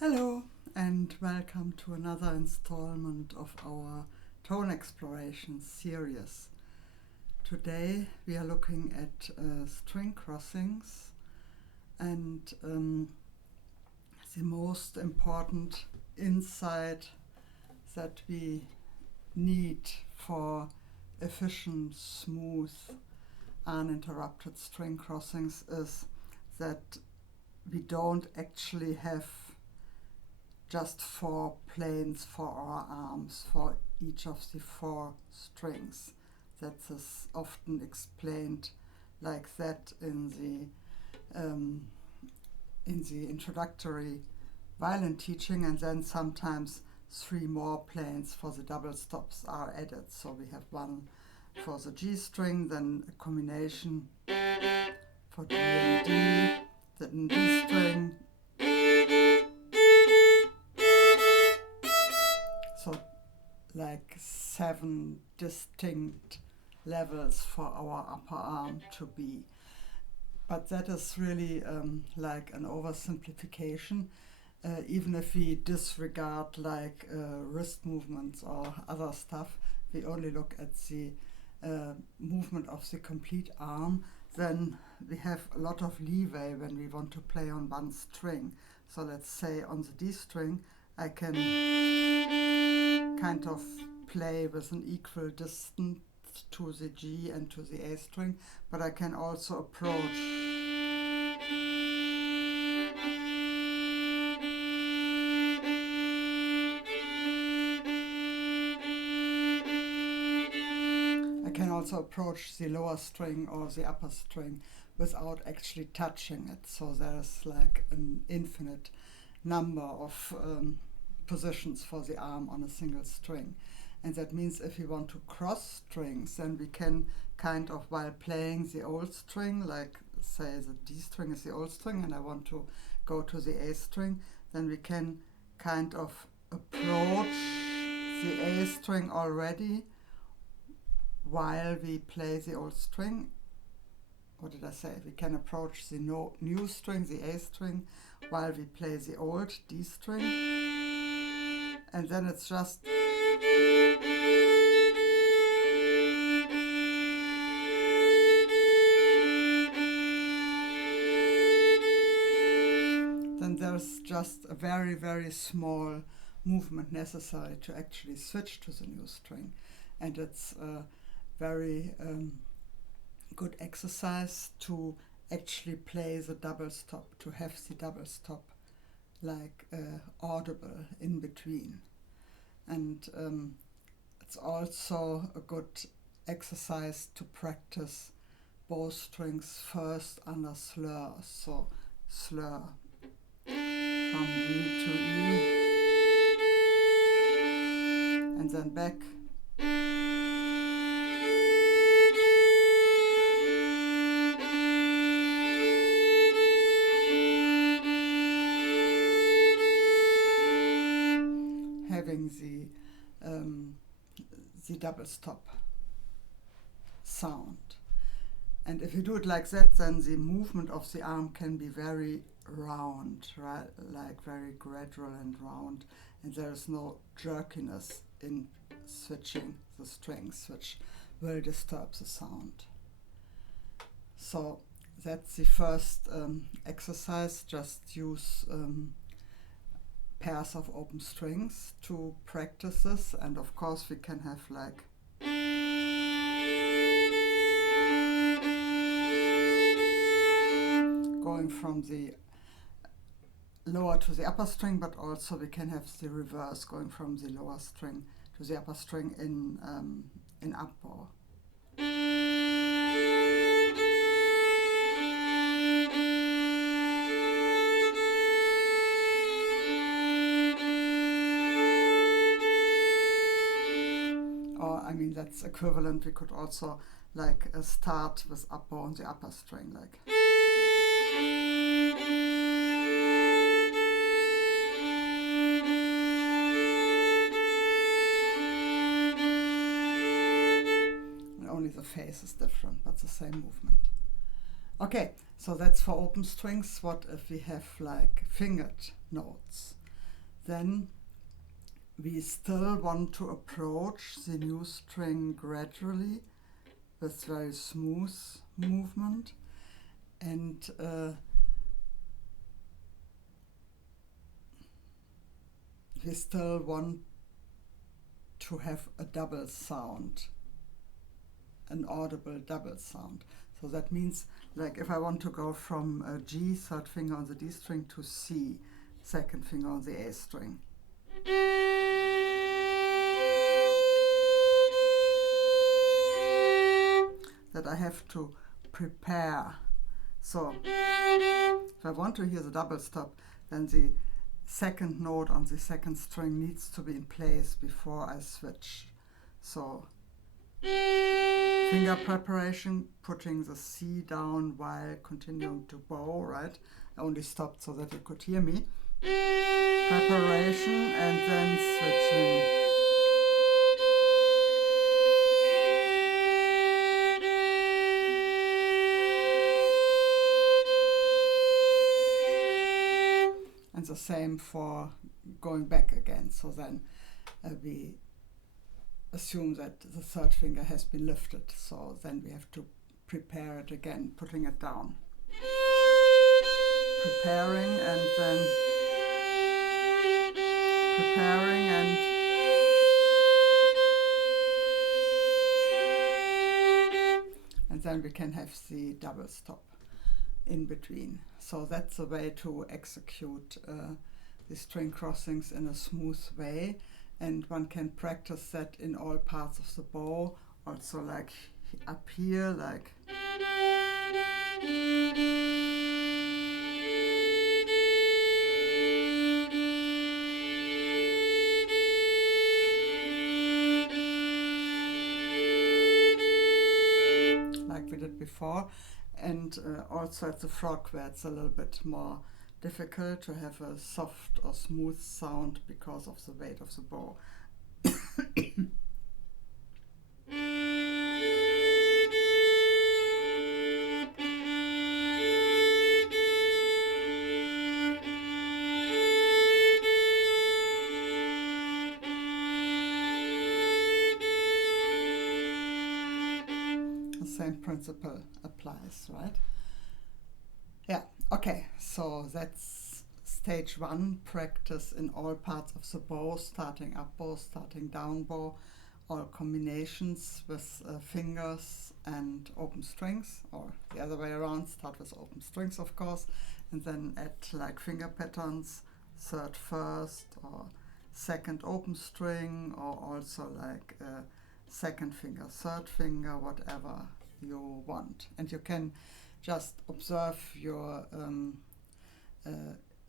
Hello and welcome to another installment of our tone exploration series. Today we are looking at string crossings and the most important insight that we need for efficient, smooth, uninterrupted string crossings is that we don't actually have just 4 planes for our arms for each of the 4 strings. That is often explained like that in the introductory violin teaching, and then sometimes 3 more planes for the double stops are added. So we have one for the G string, then a combination for G and D, then D string. So like 7 distinct levels for our upper arm to be. But that is really like an oversimplification. Even if we disregard like wrist movements or other stuff, we only look at the movement of the complete arm, then we have a lot of leeway when we want to play on one string. So let's say on the D string I can kind of play with an equal distance to the G and to the A string, but I can also approach the lower string or the upper string without actually touching it. So there's like an infinite number of positions for the arm on a single string. And that means if we want to cross strings, then we can kind of, while playing the old string, like say the D string is the old string and I want to go to the A string, then we can kind of approach the A string already while we play the old string. What did I say? We can approach the new string, the A string, while we play the old D string. And then it's just there's just a very, very small movement necessary to actually switch to the new string. And it's a very good exercise to actually play the double stop, to have the double stop like audible in between. And it's also a good exercise to practice both strings first under slur. So slur from D to E and then back. Having the double stop sound. And if you do it like that, then the movement of the arm can be very round, right? Like very gradual and round, and there is no jerkiness in switching the strings, which will disturb the sound. So that's the first exercise. Just use pairs of open strings to practice this, and of course we can have like going from the lower to the upper string, but also we can have the reverse, going from the lower string to the upper string in up bow. I mean, that's equivalent. We could also like start with up bow on the upper string, like. And only the face is different, but the same movement. Okay, so that's for open strings. What if we have like fingered notes? then we still want to approach the new string gradually with very smooth movement, and we still want to have a double sound, an audible double sound. So that means, like, if I want to go from G, third finger on the D string, to C, second finger on the A string. That I have to prepare. So if I want to hear the double stop, then the second note on the second string needs to be in place before I switch. So finger preparation, putting the C down while continuing to bow, right? I only stopped so that you could hear me. Preparation and then switching. And the same for going back again. So then we assume that the third finger has been lifted. So then we have to prepare it again, putting it down. Preparing and then preparing and then we can have the double stop in between. So that's a way to execute the string crossings in a smooth way, and one can practice that in all parts of the bow, also like up here, like we did before, and also at the frog, where it's a little bit more difficult to have a soft or smooth sound because of the weight of the bow. The same principle applies, right? Yeah, okay, so that's stage one, practice in all parts of the bow, starting up bow, starting down bow, all combinations with fingers and open strings, or the other way around, start with open strings, of course, and then add like finger patterns, third first, or second open string, or also like second finger, third finger, whatever you want. And you can just observe your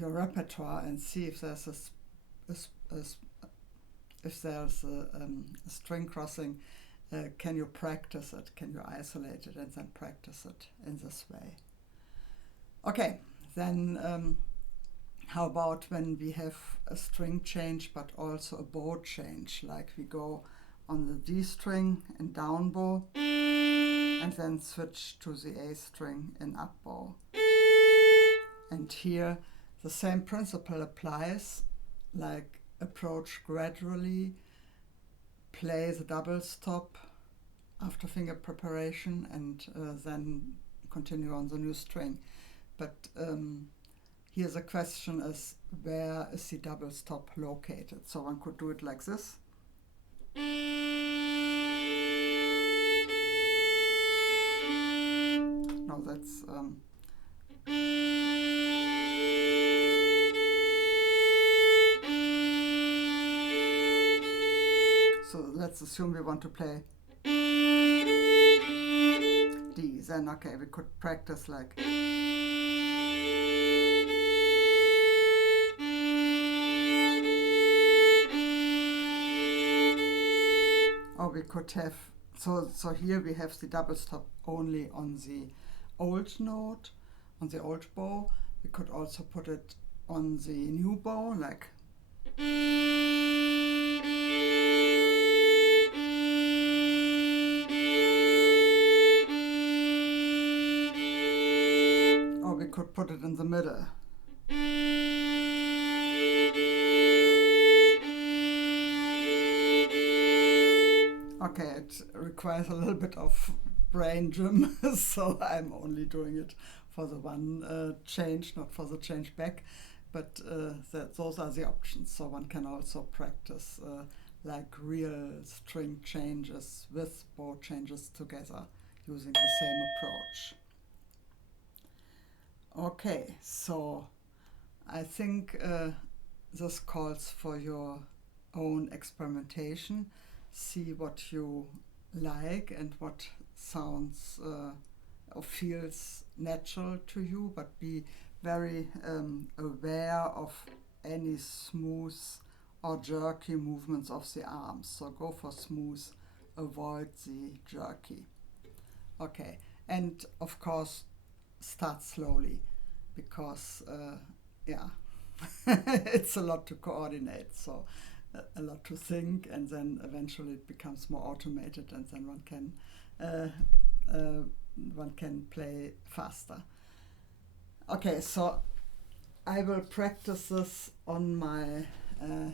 repertoire and see if there's a string crossing. Can you practice it? Can you isolate it and then practice it in this way? Okay, then how about when we have a string change but also a bow change, like we go on the D string in down bow and then switch to the A string in up bow. And here the same principle applies, like approach gradually, play the double stop after finger preparation, and then continue on the new string. But here the question is, where is the double stop located? So one could do it like this. No, that's so let's assume we want to play D. Then okay, we could practice like or we could have, so here we have the double stop only on the old note, on the old bow. We could also put it on the new bow, like or we could put it in the middle. Okay, it requires a little bit of brain gym, so I'm only doing it for the one change, not for the change back. But those are the options. So one can also practice like real string changes with bow changes together using the same approach. Okay, so I think this calls for your own experimentation. See what you like and what sounds or feels natural to you, but be very aware of any smooth or jerky movements of the arms. So go for smooth, avoid the jerky. Okay, and of course start slowly, because it's a lot to coordinate, so a lot to think, and then eventually it becomes more automated, and then one can play faster. Okay, so I will practice this on my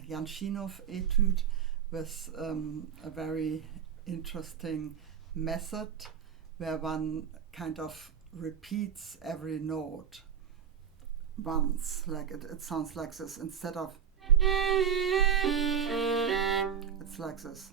Janshinov etude with a very interesting method where one kind of repeats every note once, like it sounds like this. Instead of, it's like this.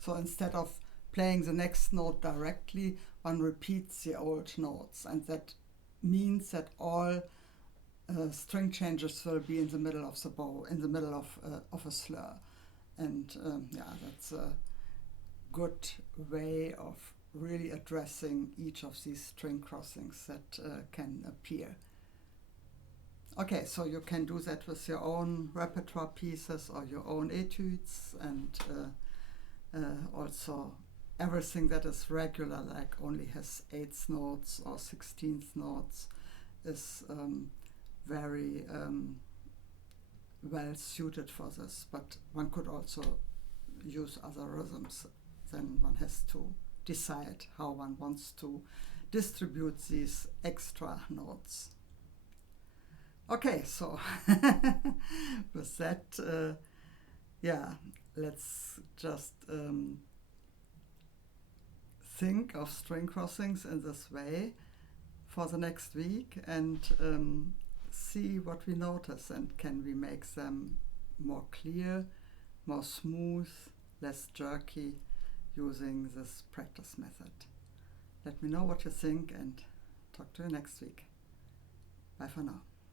So instead of playing the next note directly, one repeats the old notes, and that means that all string changes will be in the middle of the bow, in the middle of a slur. And that's a good way of really addressing each of these string crossings that can appear. Okay, so you can do that with your own repertoire pieces or your own etudes, and also everything that is regular, like only has 8th notes or 16th notes, is very well suited for this. But one could also use other rhythms. Then one has to decide how one wants to distribute these extra notes. Okay, so with that, let's just think of string crossings in this way for the next week, and see what we notice, and can we make them more clear, more smooth, less jerky, using this practice method. Let me know what you think, and talk to you next week. Bye for now.